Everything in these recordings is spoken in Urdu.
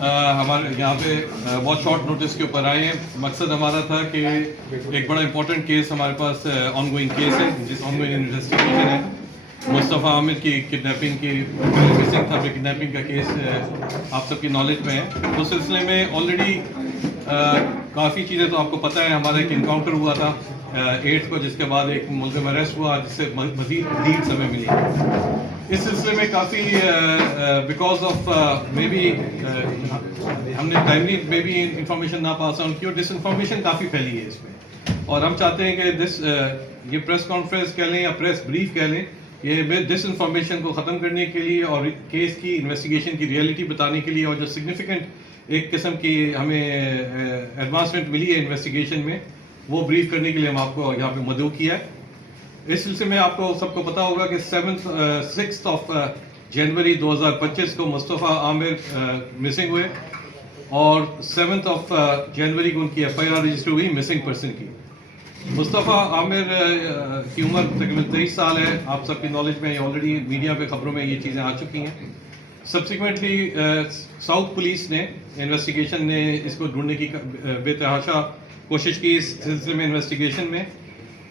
ہمارے یہاں پہ بہت شارٹ نوٹس کے اوپر آئے ہیں. مقصد ہمارا تھا کہ ایک بڑا امپورٹنٹ کیس ہمارے پاس آن گوئنگ کیس ہے, جس آن گوئنگ انویسٹیگیشن ہے. مصطفیٰ عامر کی کڈنیپنگ کی مسنگ تھا, کڈنیپنگ کا کیس آپ سب کی نالج میں ہے. اس سلسلے میں آلریڈی کافی چیزیں تو آپ کو پتہ ہے. ہمارا ایک انکاؤنٹر ہوا تھا 8 کو, جس کے بعد ایک ملزم اریسٹ ہوا, جس سے مزید لیڈز ہمیں ملی. اس سلسلے میں کافی بیکاز آف مے بی ہم نے ٹائملی مے بی انفارمیشن نہ پاس آن کی, اور ڈس انفارمیشن کافی پھیلی ہے اس میں. اور ہم چاہتے ہیں کہ یہ پریس کانفرنس کہہ لیں یا پریس بریف کہہ لیں, یہ ڈس انفارمیشن کو ختم کرنے کے لیے اور کیس کی انویسٹیگیشن کی ریئلٹی بتانے کے لیے, اور جو سگنیفیکنٹ ایک قسم کی ہمیں ایڈوانسمنٹ ملی ہے انویسٹیگیشن میں, وہ بریف کرنے کے لیے ہم آپ کو یہاں پہ مدعو کیا ہے. اس سلسلے میں آپ کو سب کو پتا ہوگا کہ 6 جنوری 2025 کو مصطفیٰ عامر مسنگ ہوئے, اور 7 جنوری کو ان کی FIR رجسٹر ہوئی مسنگ پرسن کی. مصطفیٰ عامر کی عمر تقریباً 23 سال ہے. آپ سب کی نالج میں آلریڈی میڈیا پہ خبروں میں یہ چیزیں آ چکی ہیں. سبسیکوینٹلی ساؤتھ پولیس نے انویسٹیگیشن نے اس کو ڈھونڈنے کی بے تحاشا کوشش کی اس سلسلے میں انویسٹیگیشن میں,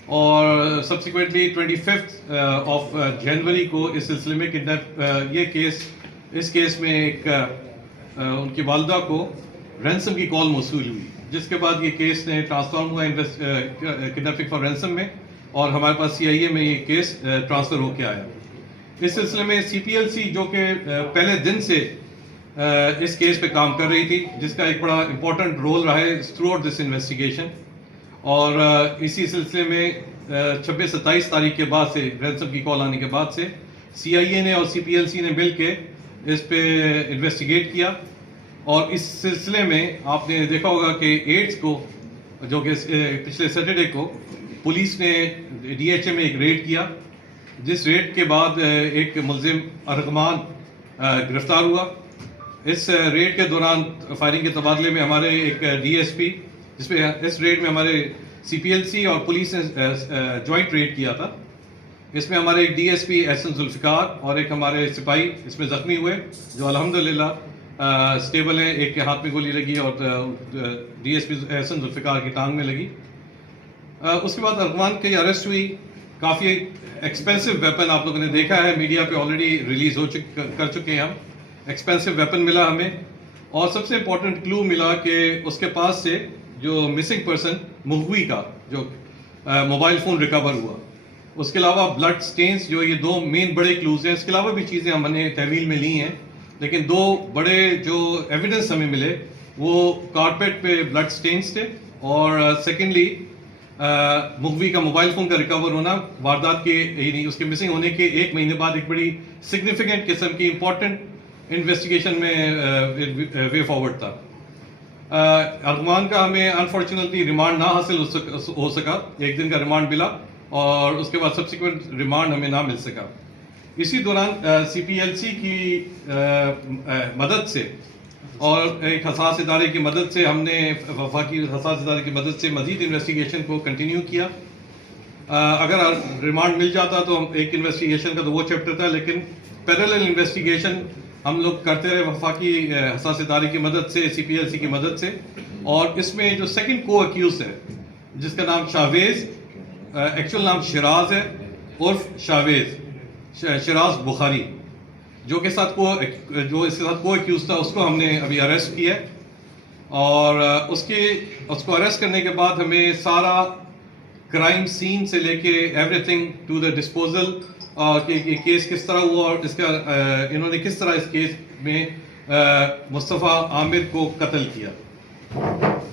اور سبسیکوینٹلی 25 جنوری کو اس سلسلے میں اس کیس میں ایک ان کی والدہ کو رینسم کی کال موصول ہوئی, جس کے بعد یہ کیس نے ٹرانسفارم ہوا کڈنیپنگ فار رینسم میں, اور ہمارے پاس CIA میں یہ کیس ٹرانسفر ہو کے آیا. اس سلسلے میں CPLC جو کہ پہلے دن سے اس کیس پہ کام کر رہی تھی, جس کا ایک بڑا امپورٹنٹ رول رہا ہے تھرو آؤٹ دس انویسٹیگیشن, اور اسی سلسلے میں 26-27 تاریخ کے بعد سے, رینسم کی کال آنے کے بعد سے CIA نے اور CPLC نے مل کے اس پہ انویسٹیگیٹ کیا. اور اس سلسلے میں آپ نے دیکھا ہوگا کہ 8 کو, جو کہ پچھلے سیٹرڈے کو, پولیس نے DHA میں ایک ریڈ کیا, جس ریڈ کے بعد ایک ملزم ارغمان گرفتار ہوا. اس ریڈ کے دوران فائرنگ کے تبادلے میں ہمارے ایک DSP, جس میں اس ریڈ میں ہمارے CPLC اور پولیس نے جوائنٹ ریڈ کیا تھا, اس میں ہمارے ایک DSP احسن ذوالفقار اور ایک ہمارے سپاہی اس میں زخمی ہوئے, جو الحمدللہ اسٹیبل ہیں. ایک کے ہاتھ میں گولی لگی اور DSP احسن ذوالفقار کی ٹانگ میں لگی. اس کے بعد ارغمان کی اریسٹ ہوئی. کافی ایکسپینسو ویپن آپ لوگوں نے دیکھا ہے, میڈیا پہ آلریڈی ریلیز کر چکے ہیں ہم. ایکسپینسو ویپن ملا ہمیں, اور سب سے امپورٹنٹ کلو ملا کہ اس کے پاس سے جو مسنگ پرسن مغوی کا جو موبائل فون ریکور ہوا, اس کے علاوہ بلڈ سٹینز, جو یہ 2 مین بڑے کلوز ہیں. اس کے علاوہ بھی چیزیں ہم نے تحویل میں لی ہیں, لیکن 2 بڑے جو ایویڈنس ہمیں ملے وہ کارپیٹ پہ بلڈ سٹینز تھے, اور سیکنڈلی مغوی کا موبائل فون کا ریکور ہونا واردات کے, یعنی اس کے مسنگ ہونے کے 1 مہینے بعد ایک بڑی سگنیفیکنٹ قسم کی امپورٹنٹ انویسٹیگیشن میں وے فارورڈ تھا. ارغمان کا ہمیں انفارچونیٹلی ریمانڈ نہ حاصل ہو سکا, 1 دن کا ریمانڈ ملا, اور اس کے بعد سبسیکوینٹ ریمانڈ ہمیں نہ مل سکا. اسی دوران CPLC کی مدد سے اور ایک حساس ادارے کی مدد سے ہم نے, وفاقی حساس ادارے کی مدد سے, مزید انویسٹیگیشن کو کنٹینیو کیا. اگر ریمانڈ مل جاتا تو ایک انویسٹیگیشن کا تو وہ چیپٹر تھا, لیکن پیرالل انویسٹیگیشن ہم لوگ کرتے رہے وفاقی حساس ادارے کی مدد سے, CPLC کی مدد سے. اور اس میں جو سیکنڈ کو اکیوز ہے, جس کا نام شاویز, ایکچوئل نام شراز ہے, عرف شاویز, شراز بخاری, جو اس کے ساتھ کو اکیوز تھا, اس کو ہم نے ابھی اریسٹ کیا. اور اس کو اریسٹ کرنے کے بعد ہمیں سارا کرائم سین سے لے کے everything to the disposal, کہ کیس کس طرح ہوا, اور اس کا انہوں نے کس طرح اس کیس میں مصطفیٰ عامر کو قتل کیا.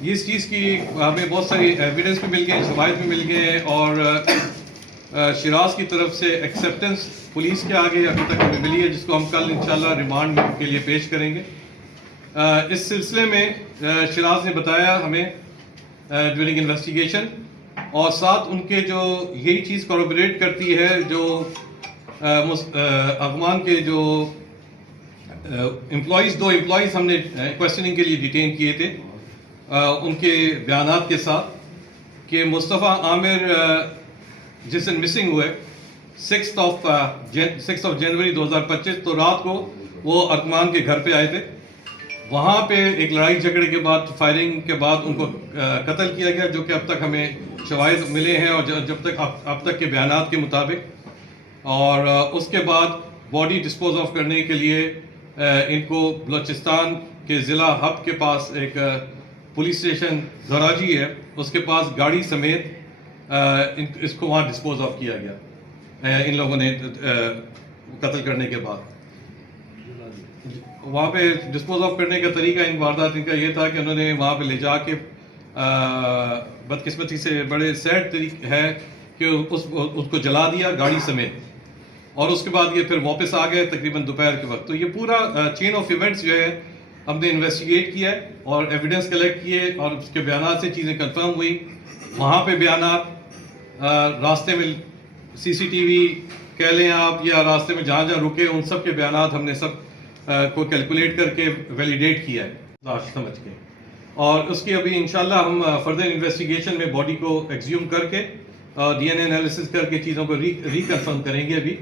اس چیز کی ہمیں بہت ساری ایویڈنس بھی مل گئے, شواہد بھی مل گئے, اور شراز کی طرف سے ایکسیپٹنس پولیس کے آگے ابھی تک ہمیں ملی ہے, جس کو ہم کل انشاءاللہ ریمانڈ کے لیے پیش کریں گے. اس سلسلے میں شراز نے بتایا ہمیں ڈیورنگ انویسٹیگیشن, اور ساتھ ان کے جو یہی چیز کوربوریٹ کرتی ہے, جو ارغمان کے جو امپلائیز, 2 امپلائیز ہم نے کویسچننگ کے لیے ڈیٹین کیے تھے, ان کے بیانات کے ساتھ, کہ مصطفیٰ عامر جس دن مسنگ ہوئے 6 جنوری 2025, تو رات کو وہ ارغمان کے گھر پہ آئے تھے, وہاں پہ ایک لڑائی جھگڑے کے بعد فائرنگ کے بعد ان کو قتل کیا گیا، جو کہ اب تک ہمیں شواہد ملے ہیں اور جب تک اب تک کے بیانات کے مطابق. اور اس کے بعد باڈی ڈسپوز آف کرنے کے لیے ان کو بلوچستان کے ضلع ہب کے پاس ایک پولیس اسٹیشن دراجی ہے، اس کے پاس گاڑی سمیت اس کو وہاں ڈسپوز آف کیا گیا ان لوگوں نے قتل کرنے کے بعد. وہاں پہ ڈسپوز آف کرنے کا طریقہ ان واردات ان کا یہ تھا کہ انہوں نے وہاں پہ لے جا کے بدقسمتی سے بڑے سیڈ طریقے ہے کہ اس کو جلا دیا گاڑی سمیت، اور اس کے بعد یہ پھر واپس آ گئے تقریباً دوپہر کے وقت. تو یہ پورا چین آف ایونٹس جو ہے ہم نے انویسٹیگیٹ کیا ہے اور ایویڈنس کلیکٹ کیے اور اس کے بیانات سے چیزیں کنفرم ہوئی. وہاں پہ بیانات، راستے میں سی سی ٹی وی کہہ لیں آپ یا راستے میں جہاں جہاں رکے ان سب کے بیانات ہم نے سب کو کیلکولیٹ کر کے ویلیڈیٹ کیا ہے لاش سمجھ کے. اور اس کی ابھی انشاءاللہ ہم فردر انویسٹیگیشن میں باڈی کو ایکزیوم کر کے ڈی این اے انالیسس کر کے چیزوں کو ریکنفرم کریں گے ابھی.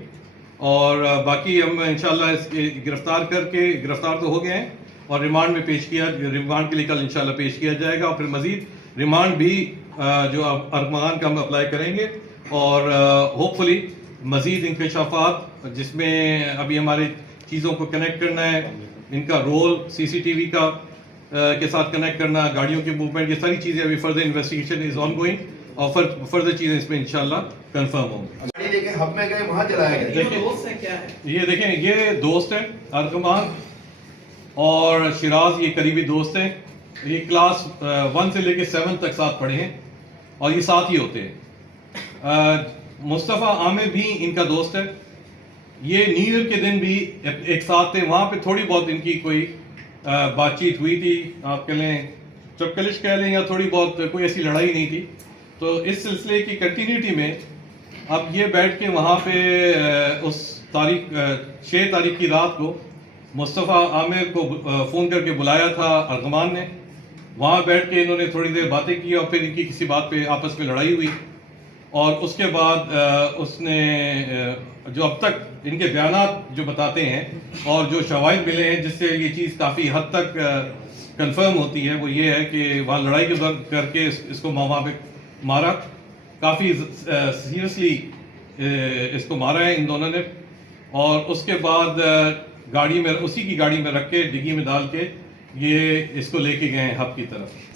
اور باقی ہم انشاءاللہ اس کے گرفتار تو ہو گئے ہیں اور ریمانڈ میں ریمانڈ کے لیے کل انشاءاللہ پیش کیا جائے گا. اور پھر مزید ریمانڈ بھی جو ارکمان کا ہم اپلائی کریں گے اور ہوپ فلی مزید انکشافات جس میں ابھی ہمارے چیزوں کو کنیکٹ کرنا ہے، ان کا رول سی سی ٹی وی کا کے ساتھ کنیکٹ کرنا، گاڑیوں کی موومنٹ، یہ ساری چیزیں ابھی further investigation is on going اور فردر چیزیں اس میں انشاءاللہ کنفرم ہوں گی. گاڑی لے کے ہب میں گئے، وہاں جلایا گیا. یہ دیکھیں یہ دوست ہیں ارکمان اور شیراز، یہ قریبی دوست ہیں. یہ کلاس 1 سے لے کے 7 تک ساتھ پڑھے ہیں اور یہ ساتھ ہی ہوتے ہیں. مصطفیٰ عامر بھی ان کا دوست ہے، یہ نیو ایئر کے دن بھی ایک ساتھ تھے. وہاں پہ تھوڑی بہت ان کی کوئی بات چیت ہوئی تھی، آپ کہہ لیں چپکلش کہہ لیں یا تھوڑی بہت، کوئی ایسی لڑائی نہیں تھی. تو اس سلسلے کی کنٹینیوٹی میں اب یہ بیٹھ کے وہاں پہ اس تاریخ 6 تاریخ کی رات کو مصطفیٰ عامر کو فون کر کے بلایا تھا ارکمان نے. وہاں بیٹھ کے انہوں نے تھوڑی دیر باتیں کی اور پھر ان کی کسی بات پہ آپس میں لڑائی ہوئی. اور اس کے بعد اس نے جو اب تک ان کے بیانات جو بتاتے ہیں اور جو شواہد ملے ہیں جس سے یہ چیز کافی حد تک کنفرم ہوتی ہے، وہ یہ ہے کہ وہاں لڑائی کے کر کے اس کو وہاں پہ مارا، کافی سیریسلی اس کو مارا ہے ان دونوں نے. اور اس کے بعد گاڑی میں، اسی کی گاڑی میں رکھ کے ڈگی میں ڈال کے یہ اس کو لے کے گئے ہیں ہب کی طرف.